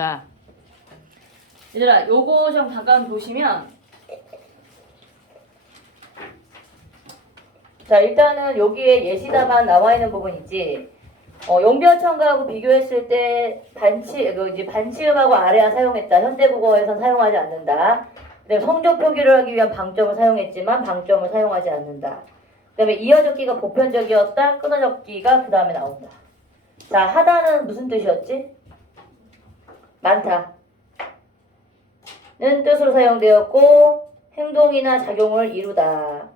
자, 얘들아, 요거 좀 잠깐 보시면, 자, 일단은 여기에 예시답안 나와 있는 부분 있지. 용비어천가하고 비교했을 때 반치음하고 아래아 사용했다. 현대국어에선 사용하지 않는다. 그다음에 성조 표기를 하기 위한 방점을 사용했지만 방점을 사용하지 않는다. 그다음에 이어적기가 보편적이었다. 끊어적기가 그 다음에 나온다. 자, 하다는 무슨 뜻이었지? 많다. 는 뜻으로 사용되었고 행동이나 작용을 이루다.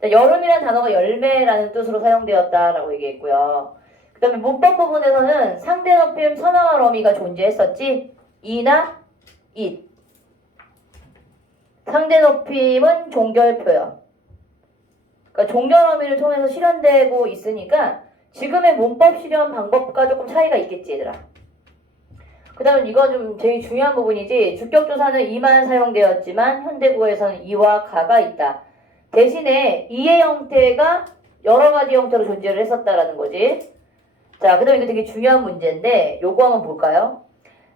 자, 여름이라는 단어가 열매라는 뜻으로 사용되었다라고 얘기했고요. 그 다음에 문법 부분에서는 상대어필 선어할 어미가 존재했었지. 이나 잇. 상대어필은 종결 표현. 그러니까 종결 어미를 통해서 실현되고 있으니까 지금의 문법 실현 방법과 조금 차이가 있겠지, 얘들아. 그 다음에 이거 좀 제일 중요한 부분이지. 주격조사는 이만 사용되었지만 현대국어에서는 이와 가가 있다. 대신에 이의 형태가 여러 가지 형태로 존재를 했었다라는 거지. 자, 그 다음에 이거 되게 중요한 문제인데 요거 한번 볼까요?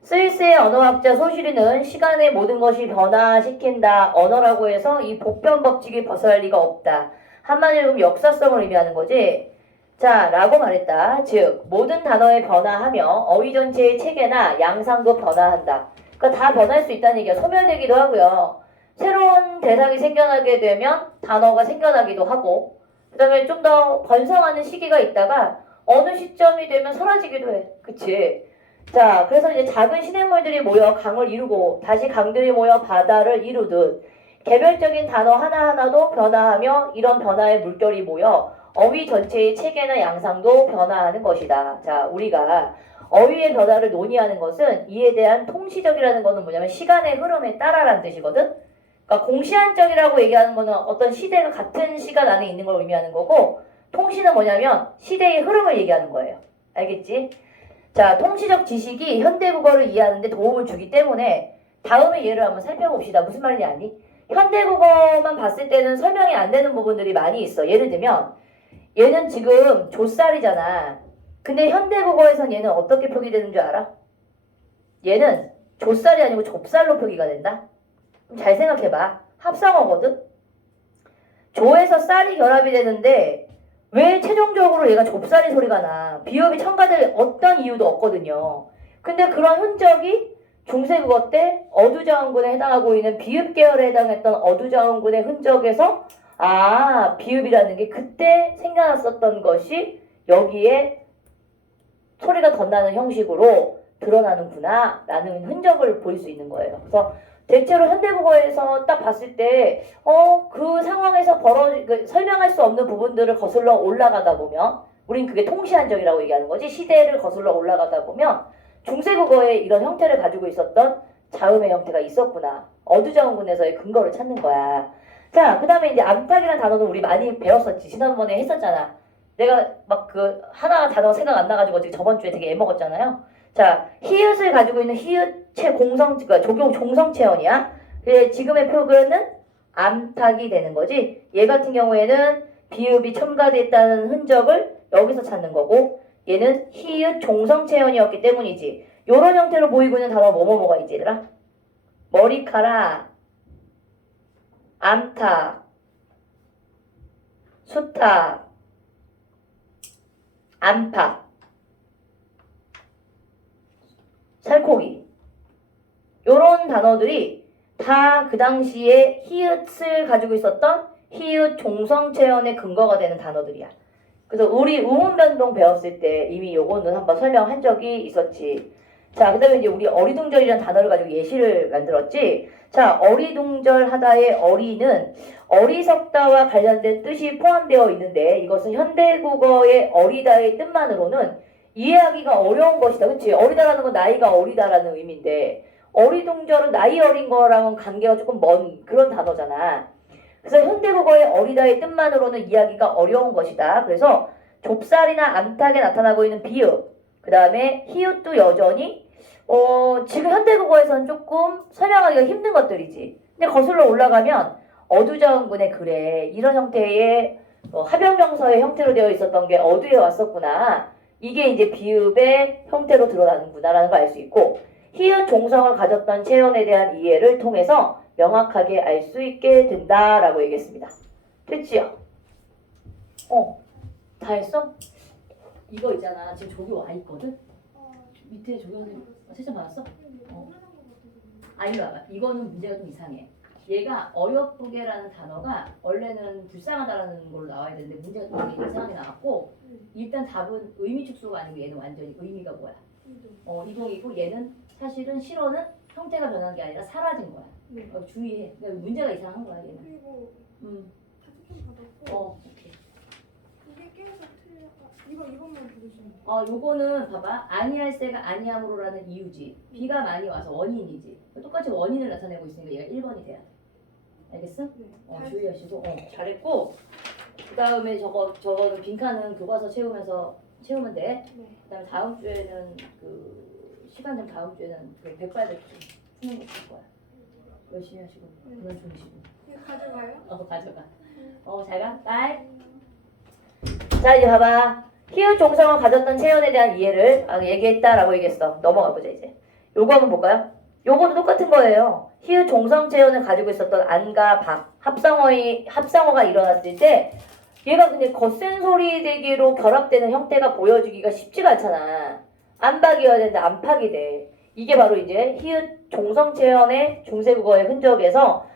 스위스의 언어학자 소시리는 시간의 모든 것이 변화시킨다. 언어라고 해서 이 보편 법칙이 벗어날 리가 없다. 한마디로 보면 역사성을 의미하는 거지. 자, 라고 말했다. 즉 모든 단어에 변화하며 어휘 전체의 체계나 양상도 변화한다. 그러니까 다 변할 수 있다는 얘기야. 소멸되기도 하고요. 새로운 대상이 생겨나게 되면 단어가 생겨나기도 하고 그 다음에 좀 더 번성하는 시기가 있다가 어느 시점이 되면 사라지기도 해. 그치? 자, 그래서 이제 작은 시냇물들이 모여 강을 이루고 다시 강들이 모여 바다를 이루듯 개별적인 단어 하나하나도 변화하며 이런 변화의 물결이 모여 어휘 전체의 체계나 양상도 변화하는 것이다. 자, 우리가 어휘의 변화를 논의하는 것은 이에 대한 통시적이라는 것은 뭐냐면 시간의 흐름에 따라라는 뜻이거든. 그러니까 공시한적이라고 얘기하는 거는 어떤 시대가 같은 시간 안에 있는 걸 의미하는 거고 통시는 뭐냐면 시대의 흐름을 얘기하는 거예요. 알겠지? 자, 통시적 지식이 현대국어를 이해하는 데 도움을 주기 때문에 다음의 예를 한번 살펴봅시다. 무슨 말인지 아니? 현대국어만 봤을 때는 설명이 안 되는 부분들이 많이 있어. 예를 들면 얘는 지금 좁쌀이잖아. 근데 현대국어에선 얘는 어떻게 표기되는 줄 알아? 얘는 좁쌀이 아니고 좁쌀로 표기가 된다. 잘 생각해봐. 합성어거든? 조에서 쌀이 결합이 되는데 왜 최종적으로 얘가 좁쌀이 소리가 나? 비읍이 첨가될 어떤 이유도 없거든요. 근데 그런 흔적이 중세국어 때 어두자음군에 해당하고 있는 비읍 계열에 해당했던 어두자음군의 흔적에서 비읍이라는 게 그때 생겨났었던 것이 여기에 소리가 덧나는 형식으로 드러나는구나 라는 흔적을 볼 수 있는 거예요. 그래서 대체로 현대국어에서 딱 봤을 때 그 상황에서 설명할 수 없는 부분들을 거슬러 올라가다 보면 우린 그게 통시한적이라고 얘기하는 거지. 시대를 거슬러 올라가다 보면 중세국어에 이런 형태를 가지고 있었던 자음의 형태가 있었구나. 어두자음군에서의 근거를 찾는 거야. 자, 그 다음에 이제 암탉이라는 단어는 우리 많이 배웠었지. 지난번에 했었잖아. 내가 막 하나 단어가 생각 안 나가지고 어떻게 저번 주에 되게 애먹었잖아요. 자, 히읗을 가지고 있는 히읗체 종성체언이야. 지금의 표기는 암탉이 되는 거지. 얘 같은 경우에는 비읍이 첨가됐다는 흔적을 여기서 찾는 거고 얘는 히읗 종성체언이었기 때문이지. 요런 형태로 보이고 있는 단어 뭐가 있지 얘들아? 머리카락, 암탉, 수탉, 안팎, 살코기 요런 단어들이 다 그 당시에 히읗을 가지고 있었던 히읗 종성체언의 근거가 되는 단어들이야. 그래서 우리 우문변동 배웠을 때 이미 요거는 한번 설명한 적이 있었지. 자, 그 다음에 이제 우리 어리둥절이라는 단어를 가지고 예시를 만들었지. 자, 어리둥절하다의 어리는 어리석다와 관련된 뜻이 포함되어 있는데 이것은 현대국어의 어리다의 뜻만으로는 이해하기가 어려운 것이다. 그치? 어리다라는 건 나이가 어리다라는 의미인데 어리둥절은 나이 어린 거랑은 관계가 조금 먼 그런 단어잖아. 그래서 현대국어의 어리다의 뜻만으로는 이해하기가 어려운 것이다. 그래서 좁쌀이나 암탉에 나타나고 있는 비읍, 그 다음에 히읗도 여전히 지금 현대국어에서는 조금 설명하기가 힘든 것들이지. 근데 거슬러 올라가면 어두자음군의 글에 이런 형태의 합영명서의 형태로 되어 있었던 게 어두에 왔었구나. 이게 이제 비읍의 형태로 드러나는구나라는 걸 알 수 있고 히읗 종성을 가졌던 체온에 대한 이해를 통해서 명확하게 알 수 있게 된다라고 얘기했습니다. 됐지요? 다 했어? 이거 있잖아. 지금 저기 와 있거든? 밑에 저기 채점 받았어? 이리 와봐. 이거는 문제가 좀 이상해. 얘가 어여쁘게라는 단어가 원래는 불쌍하다라는 걸로 나와야 되는데 문제가 좀 되게 이상하게 나왔고 일단 답은 의미 축소가 아니고 얘는 완전히 의미가 뭐야? 이동이고 얘는 사실은 실어는 형태가 변한 게 아니라 사라진 거야. 주의해. 그러니까 문제가 이상한 거야 얘는. 그리고 자체좀 받았고 오케이. 이게 깨서 틀려. 이것만 부르시면 요거는 봐봐. 아니할세가 아니함으로라는 이유지. 비가 많이 와서 원인이지. 똑같이 원인을 나타내고 있으니까 얘가 1번이 돼야 돼. 알겠어? 네. 주의하시고. 잘했고. 그 다음에 저거는 빈칸은 교과서 채우면 돼. 네. 그 다음에 다음 주에는 시간 좀 다음 주에는 그 백발백중 푸는 거 볼 거야. 열심히 하시고. 그만 주무시고. 이거 가져가요? 가져가. 잘 가. 바이. 자, 이제 봐봐. 히읗 종성을 가졌던 체온에 대한 이해를 얘기했다라고 얘기했어. 넘어가 보자 이제. 요거 한번 볼까요? 요거도 똑같은 거예요. 히읗 종성 체온을 가지고 있었던 안과 박 합성어가 일어났을 때 얘가 근데 거센 소리 대기로 결합되는 형태가 보여주기가 쉽지가 않잖아. 안박이어야 되는데 안팎이 돼. 이게 바로 이제 히읗 종성 체온의 중세국어의 흔적에서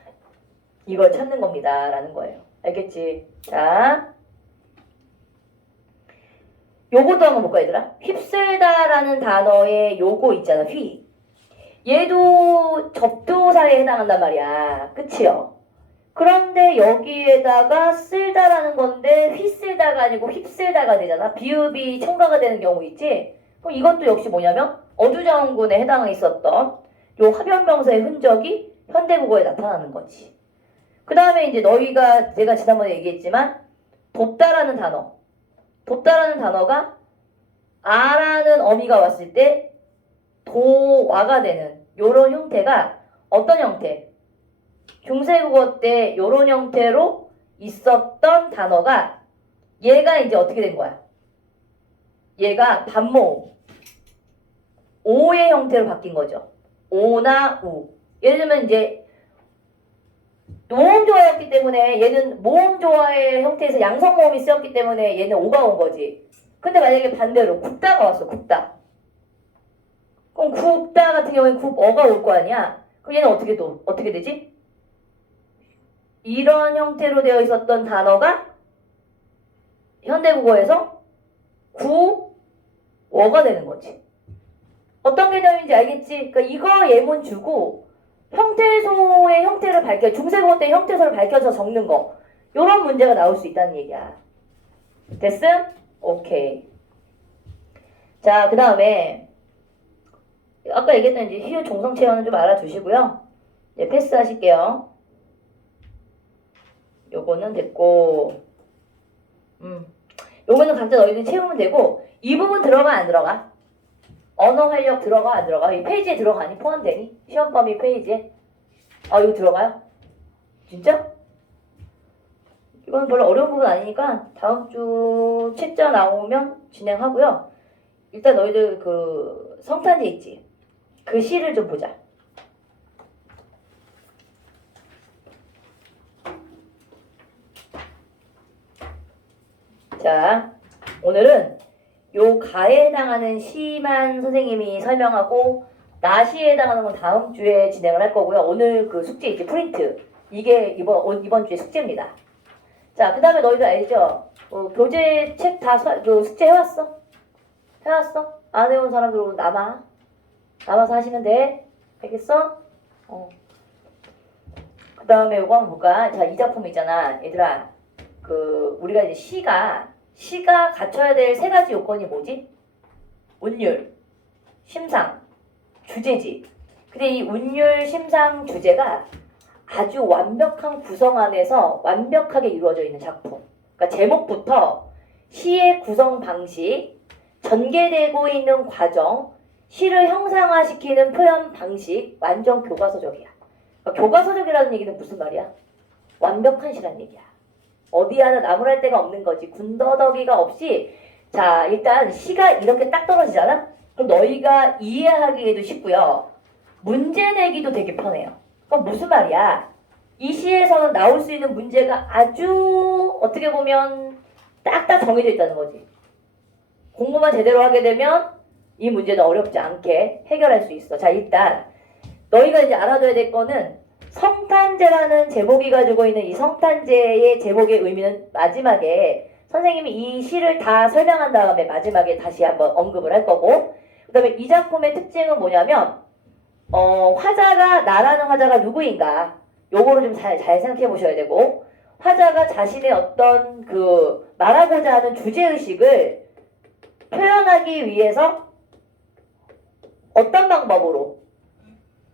이걸 찾는 겁니다. 라는 거예요. 알겠지? 자, 요것도 한번 볼까 얘들아? 휩쓸다라는 단어의 요거 있잖아. 휘. 얘도 접두사에 해당한단 말이야. 그치요? 그런데 여기에다가 쓸다라는 건데 휘쓸다가 아니고 휩쓸다가 되잖아. 비읍이 첨가가 되는 경우 있지? 그럼 이것도 역시 뭐냐면 어주장군에 해당해 있었던 요 합연명사의 흔적이 현대국어에 나타나는 거지. 그 다음에 이제 제가 지난번에 얘기했지만 돕다라는 단어가 아라는 어미가 왔을 때 도와가 되는 요런 형태가 어떤 형태? 중세국어 때 요런 형태로 있었던 단어가 얘가 이제 어떻게 된 거야? 얘가 반모음 오의 형태로 바뀐 거죠. 오나 우. 예를 들면 이제 모음조화였기 때문에 얘는 모음조화의 형태에서 양성모음이 쓰였기 때문에 얘는 오가 온 거지. 근데 만약에 반대로 굽다가 왔어. 굽다. 그럼 굽다 같은 경우에는 굽어가 올 거 아니야. 그럼 얘는 어떻게 되지? 이런 형태로 되어 있었던 단어가 현대국어에서 구어가 되는 거지. 어떤 개념인지 알겠지? 그러니까 이거 예문 주고 형태소의 형태를 중세국어 때 형태소를 밝혀서 적는 거. 요런 문제가 나올 수 있다는 얘기야. 됐음? 오케이. 자, 그 다음에 아까 얘기했던 이제 히읗 종성 체어는 좀 알아두시고요. 이제 패스하실게요. 요거는 됐고, 요거는 각자 너희들 채우면 되고, 이 부분 들어가 안 들어가? 언어 활력 들어가 안 들어가? 이 페이지에 들어가니? 포함되니? 시험 범위 페이지에? 이거 들어가요? 진짜? 이건 별로 어려운 부분 아니니까 다음 주 책자 나오면 진행하고요. 일단 너희들 그 성탄제 있지? 그 시를 좀 보자. 자, 오늘은 요 가에 해당하는 시만 선생님이 설명하고 나시에 해당하는 건 다음 주에 진행을 할 거고요. 오늘 그 숙제 있지? 프린트. 이게 이번 주에 숙제입니다. 자, 그 다음에 너희들 알죠? 교재 책 다 숙제 해왔어? 해왔어? 안 해온 사람들 남아서 하시면 돼. 알겠어? 그 다음에 요거 한번 볼까? 자, 이 작품 있잖아. 얘들아, 우리가 이제 시가 갖춰야 될 세 가지 요건이 뭐지? 운율, 심상, 주제지. 근데 이 운율, 심상, 주제가 아주 완벽한 구성 안에서 완벽하게 이루어져 있는 작품. 그러니까 제목부터 시의 구성 방식, 전개되고 있는 과정, 시를 형상화시키는 표현 방식, 완전 교과서적이야. 그러니까 교과서적이라는 얘기는 무슨 말이야? 완벽한 시란 얘기야. 어디 하나 나무랄 데가 없는 거지. 군더더기가 없이. 자, 일단 시가 이렇게 딱 떨어지잖아? 그럼 너희가 이해하기에도 쉽고요. 문제 내기도 되게 편해요. 그럼 무슨 말이야? 이 시에서는 나올 수 있는 문제가 아주 어떻게 보면 딱딱 정해져 있다는 거지. 공부만 제대로 하게 되면 이 문제는 어렵지 않게 해결할 수 있어. 자, 일단 너희가 이제 알아둬야 될 거는 성탄제라는 제목이 가지고 있는 이 성탄제의 제목의 의미는 마지막에 선생님이 이 시를 다 설명한 다음에 마지막에 다시 한번 언급을 할 거고, 그 다음에 이 작품의 특징은 뭐냐면 화자가 나라는 화자가 누구인가 요거를 좀 잘 생각해 보셔야 되고, 화자가 자신의 어떤 그 말하고자 하는 주제의식을 표현하기 위해서 어떤 방법으로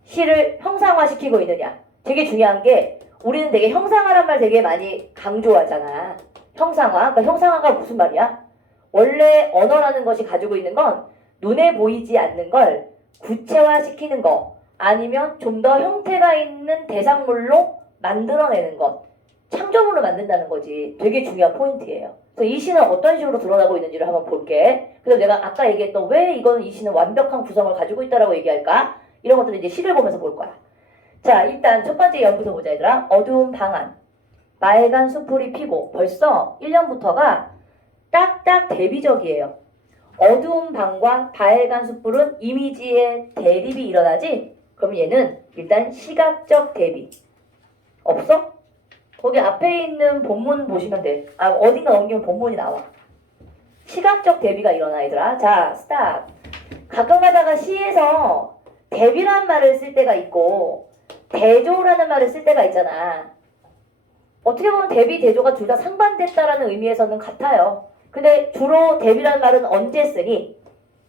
시를 형상화시키고 있느냐. 되게 중요한 게 우리는 되게 형상화란 말 되게 많이 강조하잖아. 형상화. 그러니까 형상화가 무슨 말이야? 원래 언어라는 것이 가지고 있는 건 눈에 보이지 않는 걸 구체화시키는 거, 아니면 좀 더 형태가 있는 대상물로 만들어내는 것, 창조물로 만든다는 거지. 되게 중요한 포인트예요. 그래서 이 시는 어떤 식으로 드러나고 있는지를 한번 볼게. 그래서 내가 아까 얘기했던 왜 이거는 이 시는 완벽한 구성을 가지고 있다라고 얘기할까? 이런 것들을 이제 시를 보면서 볼 거야. 자, 일단 첫 번째 연부터 보자, 얘들아. 어두운 방 안, 빨간 숲풀이 피고. 벌써 1년부터가 딱딱 대비적이에요. 어두운 방과 빨간 숲풀은 이미지의 대립이 일어나지? 그럼 얘는 일단 시각적 대비. 없어? 거기 앞에 있는 본문 보시면 돼. 아, 어딘가 넘기면 본문이 나와. 시각적 대비가 일어나, 얘들아. 자, 스탑. 가끔 가다가 시에서 대비란 말을 쓸 때가 있고 대조라는 말을 쓸 때가 있잖아. 어떻게 보면 대비, 대조가 둘 다 상반됐다라는 의미에서는 같아요. 근데 주로 대비라는 말은 언제 쓰니?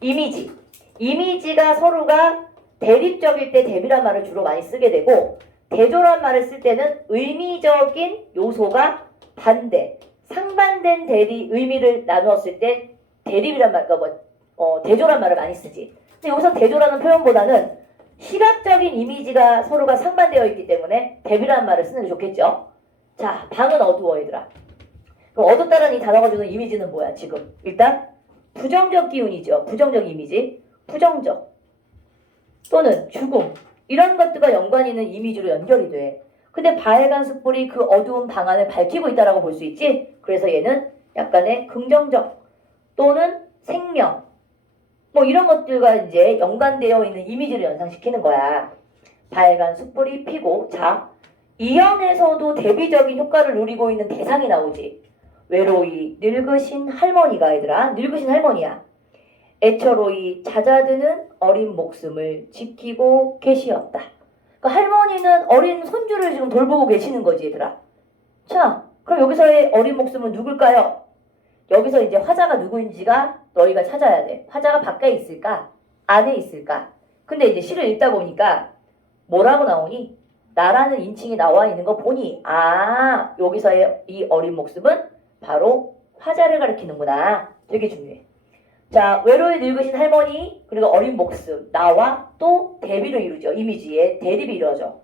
이미지. 이미지가 서로가 대립적일 때 대비란 말을 주로 많이 쓰게 되고, 대조란 말을 쓸 때는 의미적인 요소가 반대, 상반된 대리 의미를 나누었을 때 대립이란 말, 그러니까 대조란 말을 많이 쓰지. 근데 여기서 대조라는 표현보다는 시각적인 이미지가 서로가 상반되어 있기 때문에 대비라는 말을 쓰는 게 좋겠죠. 자, 방은 어두워, 얘들아. 그럼 어둡다는 이 단어가 주는 이미지는 뭐야, 지금? 일단 부정적 기운이죠. 부정적 이미지. 부정적. 또는 죽음. 이런 것들과 연관이 있는 이미지로 연결이 돼. 근데 빨간 숯불이 그 어두운 방 안을 밝히고 있다라고 볼 수 있지? 그래서 얘는 약간의 긍정적 또는 생명, 뭐 이런 것들과 이제 연관되어 있는 이미지를 연상시키는 거야. 빨간 숯불이 피고. 자, 이연에서도 대비적인 효과를 누리고 있는 대상이 나오지. 외로이 늙으신 할머니가, 얘들아. 늙으신 할머니야. 애처로이 잦아드는 어린 목숨을 지키고 계시었다. 그러니까 할머니는 어린 손주를 지금 돌보고 계시는 거지, 얘들아. 자, 그럼 여기서의 어린 목숨은 누굴까요? 여기서 이제 화자가 누구인지가 너희가 찾아야 돼. 화자가 밖에 있을까? 안에 있을까? 근데 이제 시를 읽다 보니까 뭐라고 나오니? 나라는 인칭이 나와 있는 거 보니, 아, 여기서의 이 어린 목숨은 바로 화자를 가리키는구나. 되게 중요해. 자, 외로이 늙으신 할머니, 그리고 어린 목숨, 나와 또 대비를 이루죠. 이미지에 대립이 이루어져.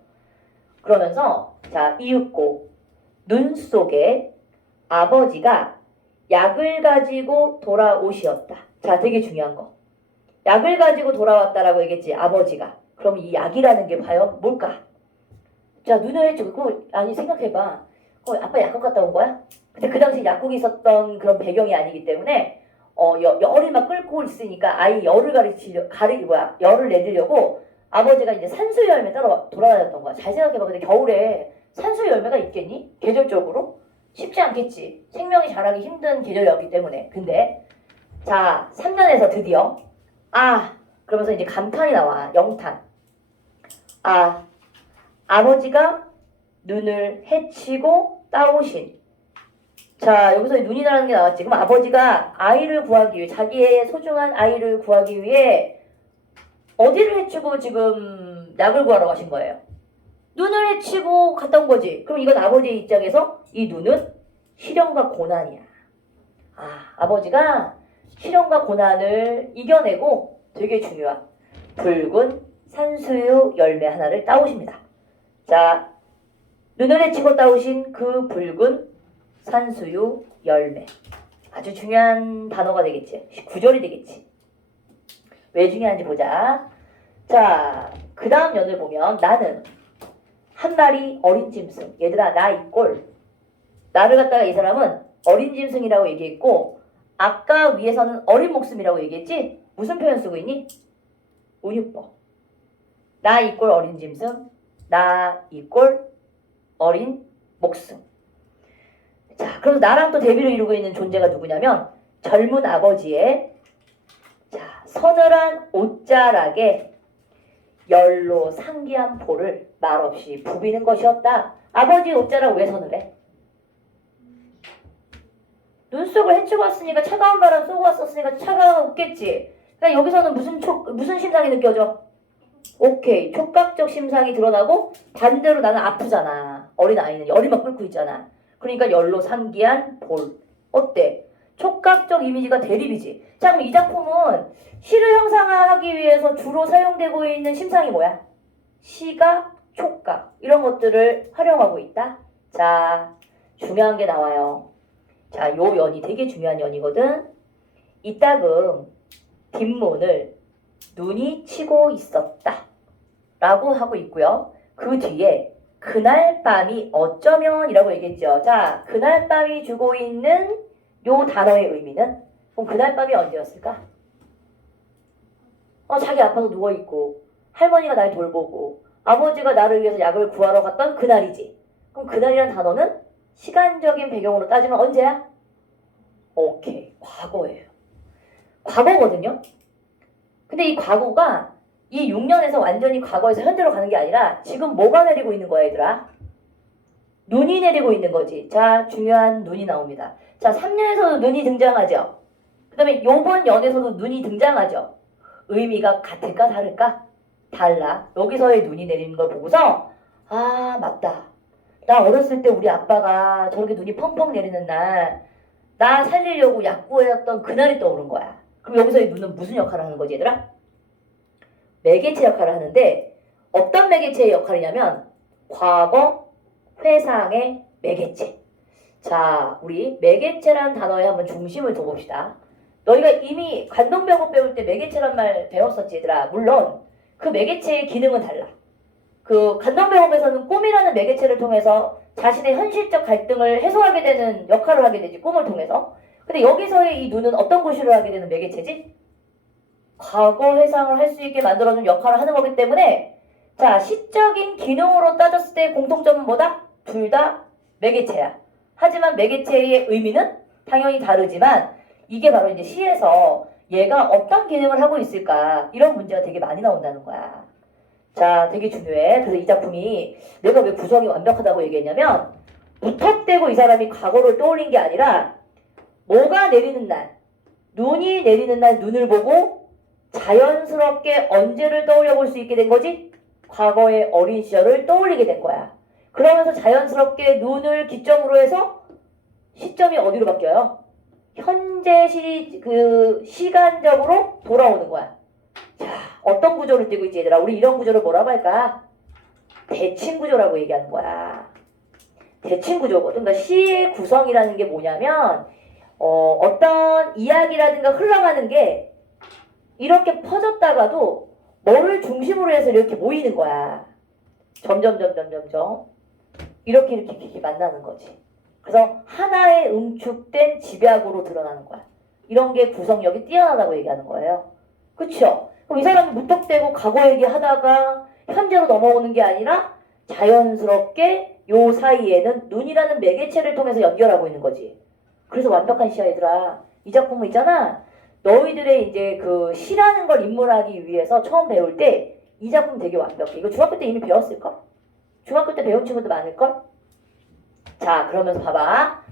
그러면서 자, 이윽고 눈 속에 아버지가 약을 가지고 돌아오시었다. 자, 되게 중요한 거. 약을 가지고 돌아왔다라고 얘기했지, 아버지가. 그럼 이 약이라는 게 과연 뭘까? 자, 눈을 해주고, 아니, 생각해봐. 아빠 약국 갔다 온 거야? 근데 그 당시 약국이 있었던 그런 배경이 아니기 때문에 열이 막 끓고 있으니까 아이 열을 열을 내리려고 아버지가 이제 산수 열매 따러 돌아다녔던 거야. 잘 생각해봐. 근데 겨울에 산수 열매가 있겠니? 계절적으로? 쉽지 않겠지. 생명이 자라기 힘든 계절이었기 때문에. 근데 자, 3년에서 드디어 그러면서 이제 감탄이 나와. 영탄. 아버지가 눈을 헤치고 따오신. 자, 여기서 눈이라는 게 나왔지. 그럼 아버지가 아이를 구하기 위해, 자기의 소중한 아이를 구하기 위해 어디를 헤치고 지금 약을 구하러 가신 거예요? 눈을 헤치고 갔다 온 거지. 그럼 이건 아버지의 입장에서 이 눈은 시련과 고난이야. 아버지가 시련과 고난을 이겨내고 되게 중요한 붉은 산수유 열매 하나를 따오십니다. 자, 눈을 헤치고 따오신 그 붉은 산수유 열매. 아주 중요한 단어가 되겠지. 구절이 되겠지. 왜 중요한지 보자. 자, 그 다음 연을 보면 나는 한 마리 어린 짐승. 얘들아, 나 이꼴. 나를 갖다가 이 사람은 어린 짐승이라고 얘기했고 아까 위에서는 어린 목숨이라고 얘기했지? 무슨 표현 쓰고 있니? 운유법. 나 이꼴 어린 짐승. 나 이꼴 어린 목숨. 자, 그래서 나랑 또 대비를 이루고 있는 존재가 누구냐면 젊은 아버지의 자, 서늘한 옷자락에 열로 상기한 볼을 말없이 부비는 것이었다. 아버지 옷자락 왜 서늘해? 눈속을 헤치고 왔으니까 차가운 바람 쏘고 왔었으니까 차가웠겠지. 그러니까 여기서는 무슨 심상이 느껴져? 오케이. 촉각적 심상이 드러나고 반대로 나는 아프잖아. 어린 아이는 열이 막 끓고 있잖아. 그러니까 열로 상기한 볼. 어때? 촉각적 이미지가 대립이지. 자, 그럼 이 작품은 시를 형상화하기 위해서 주로 사용되고 있는 심상이 뭐야? 시각, 촉각 이런 것들을 활용하고 있다. 자, 중요한 게 나와요. 자, 요 연이 되게 중요한 연이거든. 이따금 뒷문을 눈이 치고 있었다 라고 하고 있고요. 그 뒤에 그날 밤이 어쩌면 이라고 얘기했죠. 자, 그날 밤이 주고 있는 요 단어의 의미는 그럼 그날 밤이 언제였을까? 자기 아파서 누워있고 할머니가 날 돌보고 아버지가 나를 위해서 약을 구하러 갔던 그날이지. 그럼 그날이란 단어는 시간적인 배경으로 따지면 언제야? 오케이. 과거예요. 과거거든요. 근데 이 과거가 이 6년에서 완전히 과거에서 현재로 가는 게 아니라 지금 뭐가 내리고 있는 거야, 얘들아? 눈이 내리고 있는 거지. 자, 중요한 눈이 나옵니다. 자, 3년에서도 눈이 등장하죠. 그 다음에 요번 연에서도 눈이 등장하죠. 의미가 같을까 다를까? 달라. 여기서의 눈이 내리는 걸 보고서 아, 맞다. 나 어렸을 때 우리 아빠가 저렇게 눈이 펑펑 내리는 날 나 살리려고 약구했던 그날이 떠오른 거야. 그럼 여기서의 눈은 무슨 역할을 하는 거지, 얘들아? 매개체 역할을 하는데 어떤 매개체의 역할이냐면 과거, 회상의 매개체. 자, 우리 매개체란 단어에 한번 중심을 둬봅시다. 너희가 이미 관동병법 배울 때 매개체란 말 배웠었지, 얘들아. 물론 그 매개체의 기능은 달라. 그 관동병법에서는 꿈이라는 매개체를 통해서 자신의 현실적 갈등을 해소하게 되는 역할을 하게 되지, 꿈을 통해서. 근데 여기서의 이 눈은 어떤 구실을 하게 되는 매개체지? 과거 회상을 할 수 있게 만들어준 역할을 하는 거기 때문에 자, 시적인 기능으로 따졌을 때 공통점은 뭐다? 둘 다 매개체야. 하지만 매개체의 의미는 당연히 다르지만 이게 바로 이제 시에서 얘가 어떤 기능을 하고 있을까 이런 문제가 되게 많이 나온다는 거야. 자, 되게 중요해. 그래서 이 작품이 내가 왜 구성이 완벽하다고 얘기했냐면 무턱대고 이 사람이 과거를 떠올린 게 아니라 뭐가 내리는 날, 눈이 내리는 날 눈을 보고 자연스럽게 언제를 떠올려 볼 수 있게 된 거지? 과거의 어린 시절을 떠올리게 된 거야. 그러면서 자연스럽게 눈을 기점으로 해서 시점이 어디로 바뀌어요? 현재 시간적으로 돌아오는 거야. 자, 어떤 구조를 띄고 있지, 얘들아? 우리 이런 구조를 뭐라고 할까? 대칭 구조라고 얘기하는 거야. 대칭 구조거든. 그러니까 시의 구성이라는 게 뭐냐면 어떤 이야기라든가 흘러가는 게 이렇게 퍼졌다가도 뭐를 중심으로 해서 이렇게 모이는 거야. 점점 이렇게 만나는 거지. 그래서 하나의 응축된 집약으로 드러나는 거야. 이런 게 구성력이 뛰어나다고 얘기하는 거예요. 그쵸? 그럼 이 사람이 무턱대고 과거 얘기하다가 현재로 넘어오는 게 아니라 자연스럽게 요 사이에는 눈이라는 매개체를 통해서 연결하고 있는 거지. 그래서 완벽한 시야, 얘들아. 이 작품은 있잖아. 너희들의 이제 그 시라는 걸 입문하기 위해서 처음 배울 때 이 작품 되게 완벽해. 이거 중학교 때 이미 배웠을걸? 중학교 때 배운 친구도 많을걸? 자, 그러면서 봐봐.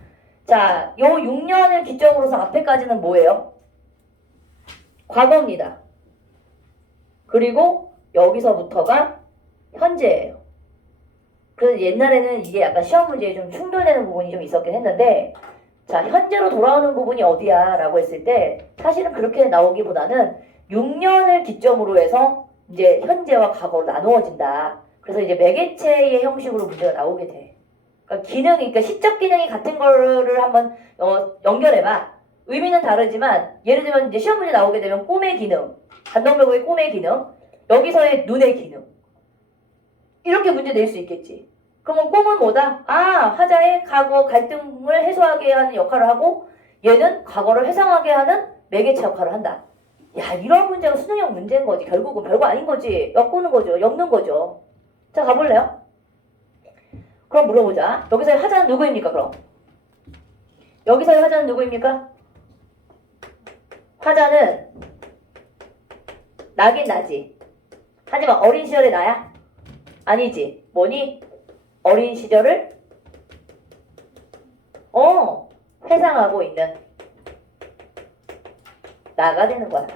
자, 요 6년을 기점으로서 앞에까지는 뭐예요? 과거입니다. 그리고 여기서부터가 현재예요. 그래서 옛날에는 이게 약간 시험 문제에 좀 충돌되는 부분이 좀 있었긴 했는데 자, 현재로 돌아오는 부분이 어디야? 라고 했을 때 사실은 그렇게 나오기보다는 6년을 기점으로 해서 이제 현재와 과거로 나누어진다. 그래서 이제 매개체의 형식으로 문제가 나오게 돼. 그러니까 그러니까 시적 기능이 같은 거를 한번 연결해봐. 의미는 다르지만 예를 들면 이제 시험 문제 나오게 되면 꿈의 기능, 반동배구의 꿈의 기능, 여기서의 눈의 기능. 이렇게 문제 낼 수 있겠지. 그러면 꿈은 뭐다? 아, 화자의 과거 갈등을 해소하게 하는 역할을 하고 얘는 과거를 회상하게 하는 매개체 역할을 한다. 야, 이런 문제가 수능형 문제인 거지. 결국은 별거 아닌 거지. 엮는 거죠. 엮는 거죠. 자, 가볼래요? 그럼 물어보자. 여기서의 화자는 누구입니까, 그럼? 여기서의 화자는 누구입니까? 화자는 나긴 나지. 하지만 어린 시절의 나야? 아니지. 뭐니? 어린 시절을 회상하고 있는 나가 되는 거야.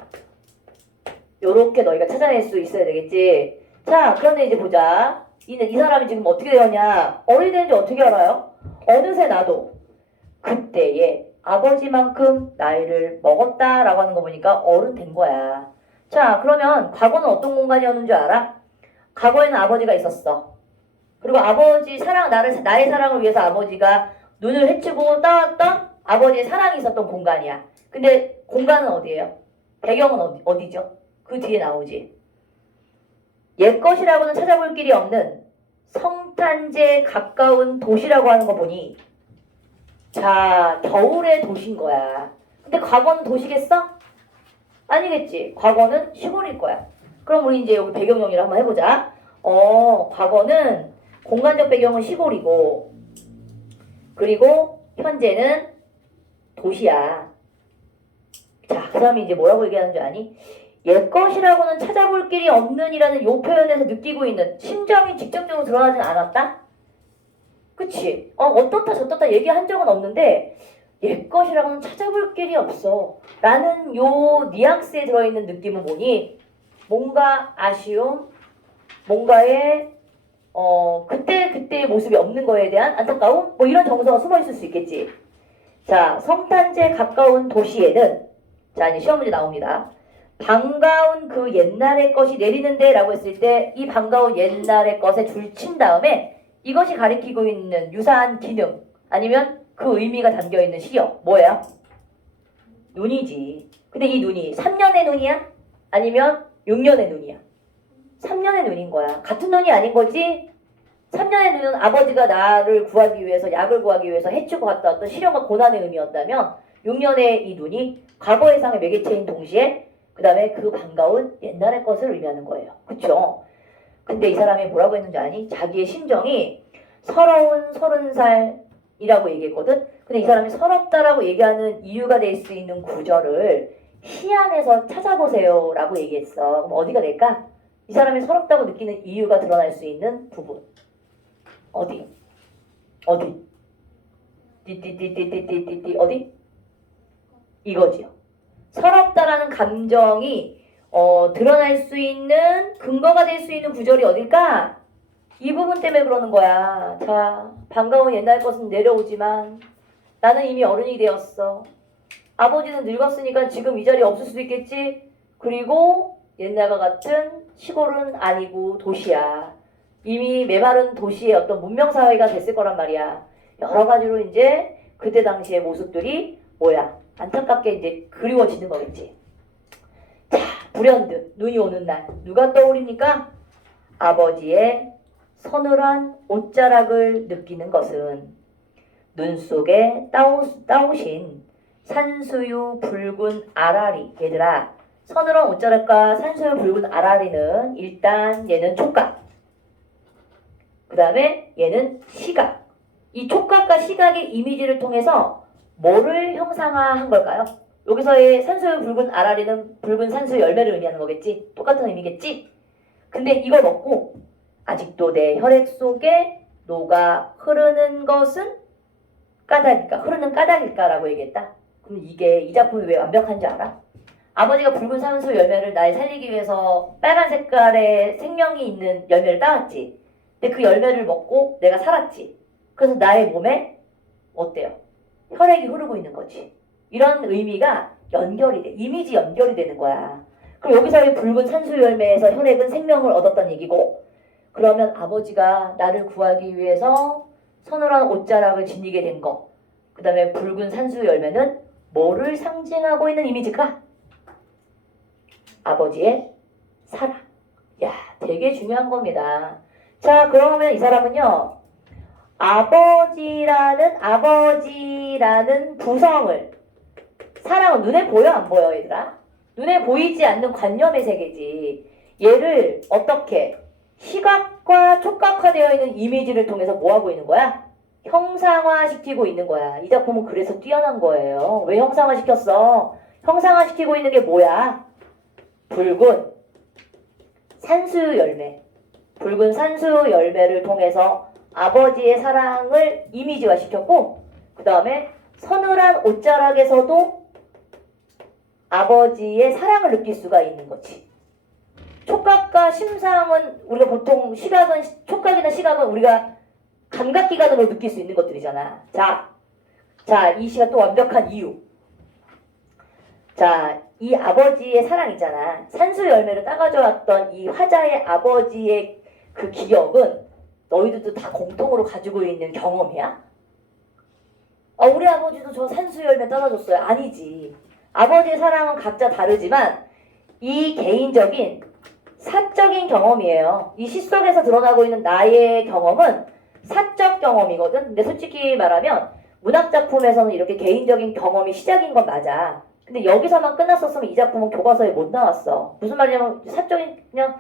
요렇게 너희가 찾아낼 수 있어야 되겠지. 자, 그런데 이제 보자. 이 사람이 지금 어떻게 되었냐? 어른이 되는지 어떻게 알아요? 어느새 나도 그때의 아버지만큼 나이를 먹었다라고 하는 거 보니까 어른 된 거야. 자, 그러면 과거는 어떤 공간이었는 줄 알아? 과거에는 아버지가 있었어. 그리고 아버지 사랑, 나의 사랑을 위해서 아버지가 눈을 헤치고 따왔던 아버지의 사랑이 있었던 공간이야. 근데 공간은 어디예요? 배경은 어디죠? 그 뒤에 나오지. 옛것이라고는 찾아볼 길이 없는 성탄제에 가까운 도시라고 하는 거 보니 자, 겨울의 도시인 거야. 근데 과거는 도시겠어? 아니겠지. 과거는 시골일 거야. 그럼 우리 이제 여기 배경용이를 한번 해보자. 과거는 공간적 배경은 시골이고 그리고 현재는 도시야. 자, 그 다음에 이제 뭐라고 얘기하는 줄 아니? 옛것이라고는 찾아볼 길이 없는 이라는 요 표현에서 느끼고 있는 심정이 직접적으로 드러나진 않았다? 그치? 어떻다 저떻다 얘기한 적은 없는데 옛것이라고는 찾아볼 길이 없어 라는 요 뉘앙스에 들어있는 느낌은 뭐니? 뭔가 아쉬움, 뭔가의 그때의 모습이 없는 거에 대한 안타까움? 뭐 이런 정서가 숨어 있을 수 있겠지. 자, 성탄제에 가까운 도시에는 자, 이제 시험 문제 나옵니다. 반가운 그 옛날의 것이 내리는데 라고 했을 때 이 반가운 옛날의 것에 줄 친 다음에 이것이 가리키고 있는 유사한 기능 아니면 그 의미가 담겨있는 시력 뭐예요? 눈이지. 근데 이 눈이 3년의 눈이야? 아니면 6년의 눈이야? 3년의 눈인 거야. 같은 눈이 아닌 거지? 3년의 눈은 아버지가 나를 구하기 위해서 약을 구하기 위해서 해치고 갔다 왔던 시련과 고난의 의미였다면 6년의 이 눈이 과거의 상의 매개체인 동시에 그 다음에 그 반가운 옛날의 것을 의미하는 거예요. 그쵸? 근데 이 사람이 뭐라고 했는지 아니? 자기의 심정이 서러운 30살이라고 얘기했거든? 근데 이 사람이 서럽다라고 얘기하는 이유가 될 수 있는 구절을 시안에서 찾아보세요 라고 얘기했어. 그럼 어디가 될까? 이 사람이 서럽다고 느끼는 이유가 드러날 수 있는 부분. 어디? 띠띠띠띠띠띠띠 어디? 이거지요. 서럽다라는 감정이 드러날 수 있는 근거가 될 수 있는 구절이 어딜까? 이 부분 때문에 그러는 거야. 자, 반가운 옛날 것은 내려오지만 나는 이미 어른이 되었어. 아버지는 늙었으니까 지금 이 자리에 없을 수도 있겠지. 그리고 옛날과 같은 시골은 아니고 도시야. 이미 메마른 도시의 어떤 문명사회가 됐을 거란 말이야. 여러 가지로 이제 그때 당시의 모습들이 뭐야? 안타깝게 이제 그리워지는 거겠지. 자, 불현듯 눈이 오는 날 누가 떠오릅니까? 아버지의 서늘한 옷자락을 느끼는 것은 눈 속에 따오신 산수유 붉은 아라리. 얘들아, 서늘한 옷자락과 산수유 붉은 아라리는 일단 얘는 촉각, 그 다음에 얘는 시각. 이 촉각과 시각의 이미지를 통해서 뭐를 형상화한 걸까요? 여기서의 산수유 붉은 아라리는 붉은 산수유 열매를 의미하는 거겠지? 똑같은 의미겠지? 근데 이걸 먹고 아직도 내 혈액 속에 녹아 흐르는 것은 까닭일까? 흐르는 까닭일까라고 얘기했다. 그럼 이 작품이 왜 완벽한 줄 알아? 아버지가 붉은 산수유 열매를 날 살리기 위해서 빨간 색깔의 생명이 있는 열매를 따왔지. 근데 그 열매를 먹고 내가 살았지. 그래서 나의 몸에 어때요? 혈액이 흐르고 있는 거지. 이런 의미가 연결이 돼. 이미지 연결이 되는 거야. 그럼 여기서의 붉은 산수유 열매에서 혈액은 생명을 얻었다는 얘기고, 그러면 아버지가 나를 구하기 위해서 서늘한 옷자락을 지니게 된 거, 그 다음에 붉은 산수유 열매는 뭐를 상징하고 있는 이미지일까? 아버지의 사랑. 야, 되게 중요한 겁니다. 자, 그러면 이 사람은요, 아버지라는 부성을, 사랑은 눈에 보여, 안 보여, 얘들아? 눈에 보이지 않는 관념의 세계지. 얘를 어떻게 시각과 촉각화되어 있는 이미지를 통해서 뭐 하고 있는 거야? 형상화시키고 있는 거야. 이 작품은 그래서 뛰어난 거예요. 왜 형상화시켰어? 형상화시키고 있는 게 뭐야? 붉은 산수 열매. 붉은 산수 열매를 통해서 아버지의 사랑을 이미지화 시켰고, 그 다음에 서늘한 옷자락에서도 아버지의 사랑을 느낄 수가 있는 거지. 촉각과 심상은 우리가 보통 촉각이나 시각은 우리가 감각기관으로 느낄 수 있는 것들이잖아. 자, 이 시가 또 완벽한 이유. 자, 이 아버지의 사랑 있잖아. 산수 열매를 따가져 왔던 이 화자의 아버지의 그 기억은 너희들도 다 공통으로 가지고 있는 경험이야? 우리 아버지도 저 산수 열매 떨어졌어요. 아니지. 아버지의 사랑은 각자 다르지만 이 개인적인 사적인 경험이에요. 이 시 속에서 드러나고 있는 나의 경험은 사적 경험이거든. 근데 솔직히 말하면 문학작품에서는 이렇게 개인적인 경험이 시작인 건 맞아. 근데 여기서만 끝났었으면 이 작품은 교과서에 못 나왔어. 무슨 말이냐면 사적인 그냥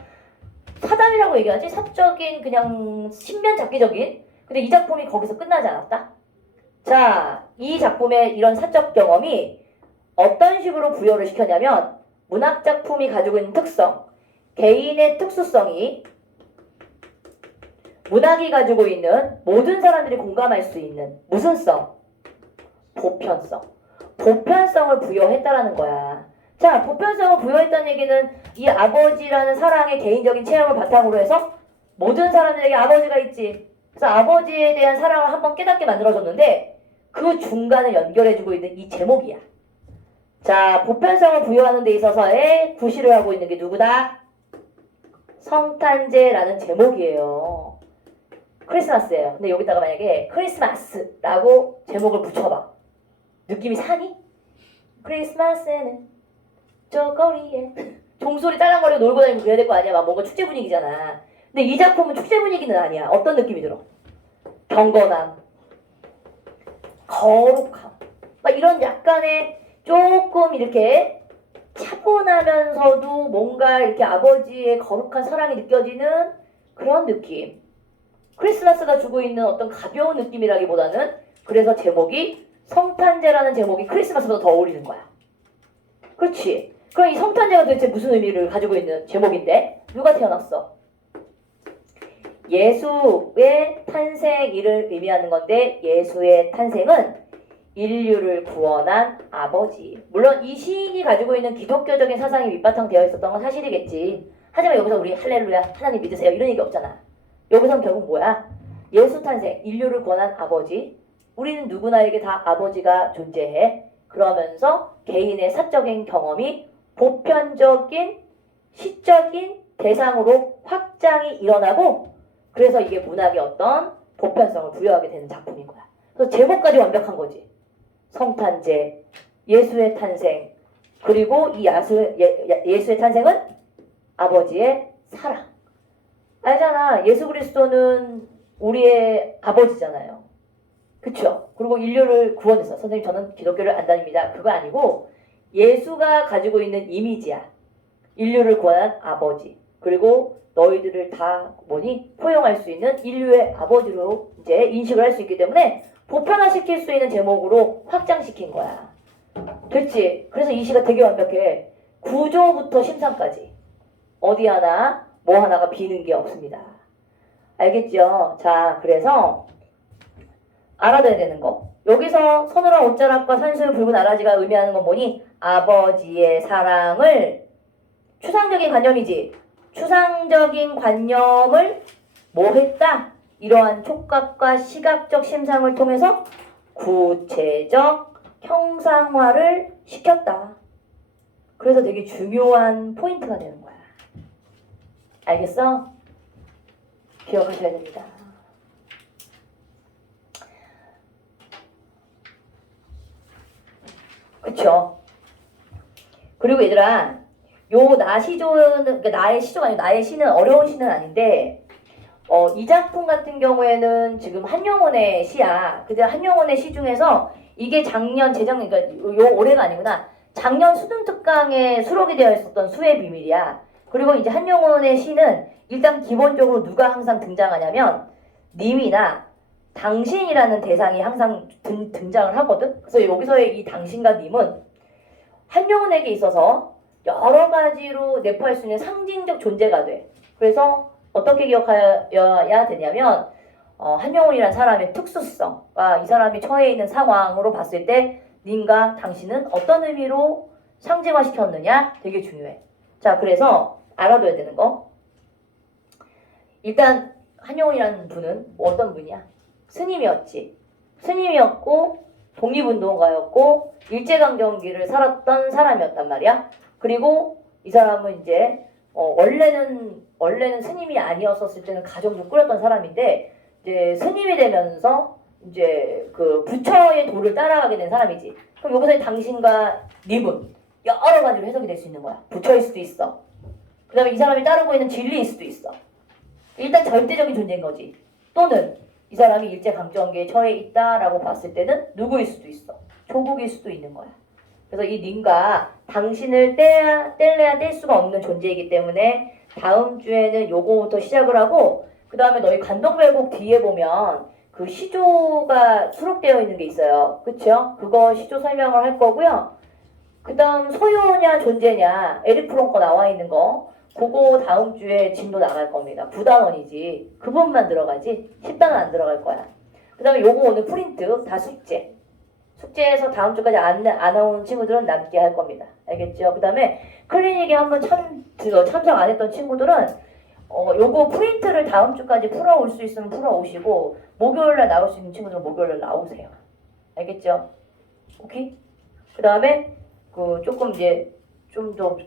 사담이라고 얘기하지? 사적인 그냥 신변잡기적인. 근데 이 작품이 거기서 끝나지 않았다. 자, 이 작품의 이런 사적 경험이 어떤 식으로 부여를 시켰냐면 문학작품이 가지고 있는 특성, 개인의 특수성이 문학이 가지고 있는 모든 사람들이 공감할 수 있는 무슨 성? 보편성. 보편성을 부여했다라는 거야. 자, 보편성을 부여했다는 얘기는 이 아버지라는 사랑의 개인적인 체험을 바탕으로 해서 모든 사람들에게 아버지가 있지. 그래서 아버지에 대한 사랑을 한번 깨닫게 만들어줬는데 그 중간을 연결해주고 있는 이 제목이야. 자, 보편성을 부여하는 데 있어서의 구실을 하고 있는 게 누구다? 성탄제라는 제목이에요. 크리스마스예요. 근데 여기다가 만약에 크리스마스라고 제목을 붙여봐. 느낌이 사니? 크리스마스에는 저 거리에 종소리 딸랑거리고 놀고 다니고 그래야 될 거 아니야. 막 뭔가 축제 분위기잖아. 근데 이 작품은 축제 분위기는 아니야. 어떤 느낌이 들어? 경건함, 거룩함, 막 이런 약간의 조금 이렇게 차분하면서도 뭔가 이렇게 아버지의 거룩한 사랑이 느껴지는 그런 느낌. 크리스마스가 주고 있는 어떤 가벼운 느낌이라기보다는 그래서 제목이 성탄제라는 제목이 크리스마스보다 더 어울리는 거야. 그렇지? 그럼 이 성탄제가 도대체 무슨 의미를 가지고 있는 제목인데? 누가 태어났어? 예수의 탄생일을 의미하는 건데 예수의 탄생은 인류를 구원한 아버지. 물론 이 시인이 가지고 있는 기독교적인 사상이 밑바탕 되어 있었던 건 사실이겠지. 하지만 여기서 우리 할렐루야 하나님 믿으세요 이런 얘기 없잖아. 여기서는 결국 뭐야? 예수 탄생, 인류를 구원한 아버지. 우리는 누구나에게 다 아버지가 존재해. 그러면서 개인의 사적인 경험이 보편적인 시적인 대상으로 확장이 일어나고 그래서 이게 문학의 어떤 보편성을 부여하게 되는 작품인 거야. 그래서 제목까지 완벽한 거지. 성탄제, 예수의 탄생, 그리고 이 예수의 탄생은 아버지의 사랑. 알잖아. 예수 그리스도는 우리의 아버지잖아요. 그쵸? 그리고 인류를 구원했어. 선생님 저는 기독교를 안 다닙니다. 그거 아니고 예수가 가지고 있는 이미지야. 인류를 구원한 아버지. 그리고 너희들을 다 포용할 수 있는 인류의 아버지로 이제 인식을 할 수 있기 때문에 보편화시킬 수 있는 제목으로 확장시킨 거야. 됐지? 그래서 이 시가 되게 완벽해. 구조부터 심상까지. 어디 하나, 뭐 하나가 비는 게 없습니다. 알겠죠? 자, 그래서 알아둬야 되는 거. 여기서 서늘한 옷자락과 산수의 붉은 아라지가 의미하는 건 뭐니? 아버지의 사랑을 추상적인 관념이지. 추상적인 관념을 뭐 했다? 이러한 촉각과 시각적 심상을 통해서 구체적 형상화를 시켰다. 그래서 되게 중요한 포인트가 되는 거야. 알겠어? 기억하셔야 됩니다. 그쵸? 그리고 얘들아, 요 나시조는 그러니까 나의 시조가 아니고 나의 시는 어려운 시는 아닌데 이 작품 같은 경우에는 지금 한용운의 시야. 근데 한용운의 시 중에서 이게 작년 재작년 그러니까 요 올해가 아니구나. 작년 수능특강에 수록이 되어 있었던 수의 비밀이야. 그리고 이제 한용운의 시는 일단 기본적으로 누가 항상 등장하냐면 님이나 당신이라는 대상이 항상 등장을 하거든. 그래서 여기서의 이 당신과 님은 한용운에게 있어서 여러 가지로 내포할 수 있는 상징적 존재가 돼. 그래서 어떻게 기억해야 되냐면 한용운이라는 사람의 특수성, 이 사람이 처해 있는 상황으로 봤을 때 님과 당신은 어떤 의미로 상징화시켰느냐 되게 중요해. 자, 그래서 알아둬야 되는 거. 일단 한용운이라는 분은 어떤 분이야? 스님이었지. 스님이었고 독립운동가였고 일제강점기를 살았던 사람이었단 말이야. 그리고 이 사람은 이제 원래는 스님이 아니었었을 때는 가정도 꾸렸던 사람인데 이제 스님이 되면서 이제 그 부처의 도를 따라가게 된 사람이지. 그럼 여기서의 당신과 님은 여러 가지로 해석이 될 수 있는 거야. 부처일 수도 있어. 그 다음에 이 사람이 따르고 있는 진리일 수도 있어. 일단 절대적인 존재인 거지. 또는 이 사람이 일제강점기에 처해 있다라고 봤을 때는 누구일 수도 있어. 조국일 수도 있는 거야. 그래서 이 님과 당신을 뗄래야 뗄 수가 없는 존재이기 때문에 다음 주에는 요거부터 시작을 하고 그 다음에 너희 관동별곡 뒤에 보면 그 시조가 수록되어 있는 게 있어요. 그쵸? 그거 시조 설명을 할 거고요. 그 다음 소유냐 존재냐 에릭 프롬 거 나와 있는 거 그거 다음 주에 진도 나갈 겁니다. 9단원이지. 그 부분만 들어가지 10단원 안 들어갈 거야. 그 다음에 요거 오늘 프린트 다 숙제. 숙제에서 다음 주까지 안 온 친구들은 남게 할 겁니다. 알겠죠? 그 다음에 클리닉에 한번 참석 안 했던 친구들은 요거 프린트를 다음 주까지 풀어올 수 있으면 풀어오시고 목요일날 나올 수 있는 친구들은 목요일날 나오세요. 알겠죠? 오케이? 그 다음에 그 조금 이제 좀 더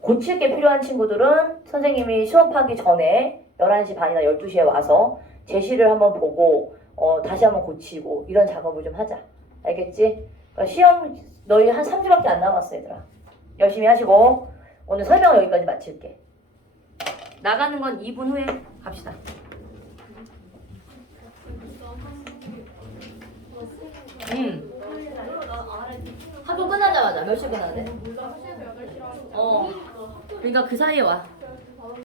고칠 게 필요한 친구들은 선생님이 수업하기 전에 11시 반이나 12시에 와서 제시를 한번 보고 다시 한번 고치고 이런 작업을 좀 하자. 알겠지? 그러니까 시험 너희 한 3주밖에 안 남았어 얘들아. 열심히 하시고 오늘 설명 여기까지 마칠게. 나가는 건 2분 후에 갑시다. 학교 끝나자마자 몇 시에 끝나는데? 그러니까 그 사이에 와.